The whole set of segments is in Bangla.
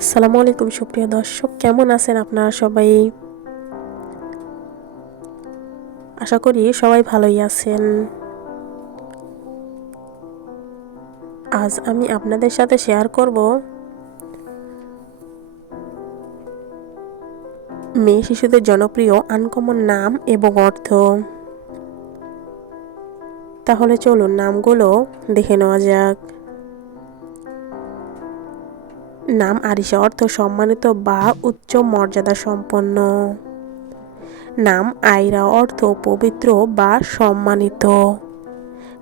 আসসালামু আলাইকুম সুপ্রিয় দর্শক, কেমন আছেন আপনারা সবাই? আশা করি সবাই ভালোই আছেন। আজ আমি আপনাদের সাথে শেয়ার করব মেয়ে শিশুদের জনপ্রিয় আনকমন নাম এবং অর্থ। তাহলে চলুন নামগুলো দেখে নেওয়া যাক। নাম আরিশা, অর্থ সম্মানিত বা উচ্চ মর্যাদা সম্পন্ন। নাম আয়রা, অর্থ পবিত্র বা সম্মানিত।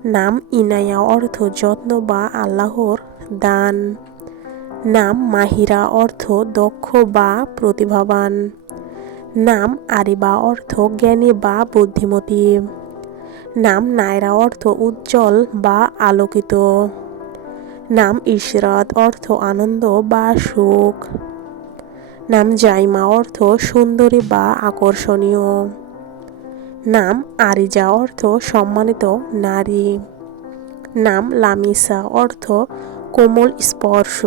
নাম ইনায়া, অর্থ যত্ন বা আল্লাহর দান। নাম মাহিরা, অর্থ দক্ষ বা প্রতিভাবান। নাম আরিবা, অর্থ জ্ঞানী বা বুদ্ধিমতী। নাম নায়রা, অর্থ উজ্জ্বল বা আলোকিত। নাম ইশরাত, অর্থ আনন্দ বা সুখ। নাম জাইমা, অর্থ সুন্দরী বা আকর্ষণীয়। নাম আরিজা, অর্থ সম্মানিত নারী। নাম লামিসা, অর্থ কোমল স্পর্শ।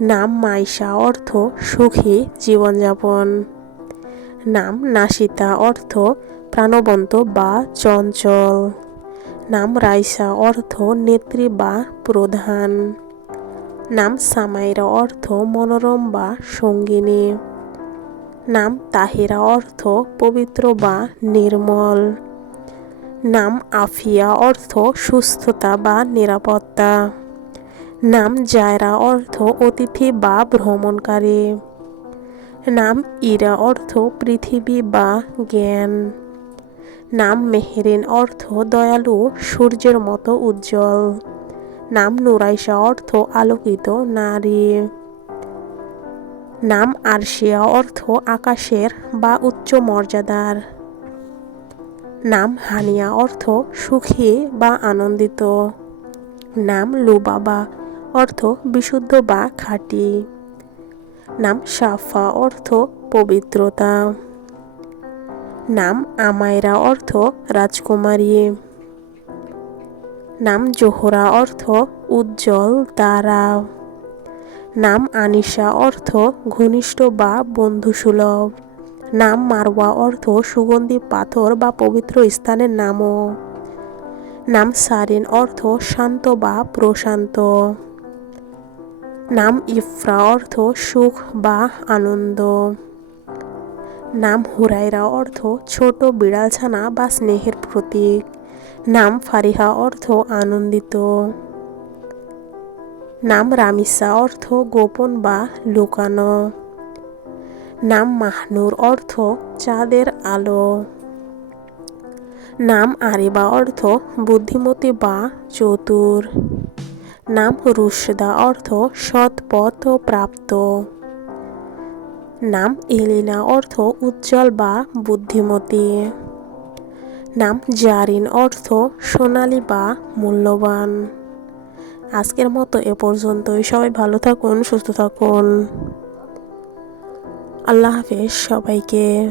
নাম মাইশা, অর্থ সুখী জীবনযাপন। নাম নাসিতা, অর্থ প্রাণবন্ত বা চঞ্চল। নাম রাইসা, অর্থ নেত্রী বা প্রধান। নাম সামাইরা, অর্থ মনোরম বা সঙ্গিনী। নাম তাহিরা, অর্থ পবিত্র বা নির্মল। নাম আফিয়া, অর্থ সুস্থতা বা নিরাপত্তা। নাম জায়রা, অর্থ অতিথি বা ভ্রমণকারী। নাম ইরা, অর্থ পৃথিবী বা জ্ঞান। নাম মেহেরিন, অর্থ দয়ালু সূর্যের মতো উজ্জ্বল। নাম নুরাইশা, অর্থ আলোকিত নারী। নাম আরশিয়া, অর্থ আকাশের বা উচ্চ মর্যাদার। নাম হানিয়া, অর্থ সুখী বা আনন্দিত। নাম লুবাবা, অর্থ বিশুদ্ধ বা খাঁটি। নাম সাফা, অর্থ পবিত্রতা। নাম আমায়রা, অর্থ রাজকুমারী। নাম জোহরা, অর্থ উজ্জ্বল তারা। নাম আনিশা, অর্থ ঘনিষ্ঠ বা বন্ধুসুলভ। নাম মারওয়া, অর্থ সুগন্ধি পাথর বা পবিত্র স্থানের নামও। নাম সারিন, অর্থ শান্ত বা প্রশান্ত। নাম ইফরা, অর্থ সুখ বা আনন্দ। নাম হুরাইরা, অর্থ ছোট বিড়ালছানা বা স্নেহের প্রতীক। নাম ফারিহা, অর্থ আনন্দিত। নাম রামিসা, অর্থ গোপন বা লুকানো। নাম মাহনুর, অর্থ চাঁদের আলো। নাম আরিবা, অর্থ বুদ্ধিমতী বা চতুর। নাম রুশদা, অর্থ সৎ পথ প্রাপ্ত। নাম এলিনা, অর্থ উজ্জ্বল বা বুদ্ধিমতী। নাম জারিন, অর্থ সোনালী বা মূল্যবান। আজকের মতো এ পর্যন্তই। সবাই ভালো থাকুন, সুস্থ থাকুন। আল্লাহ হাফেজ সবাইকে।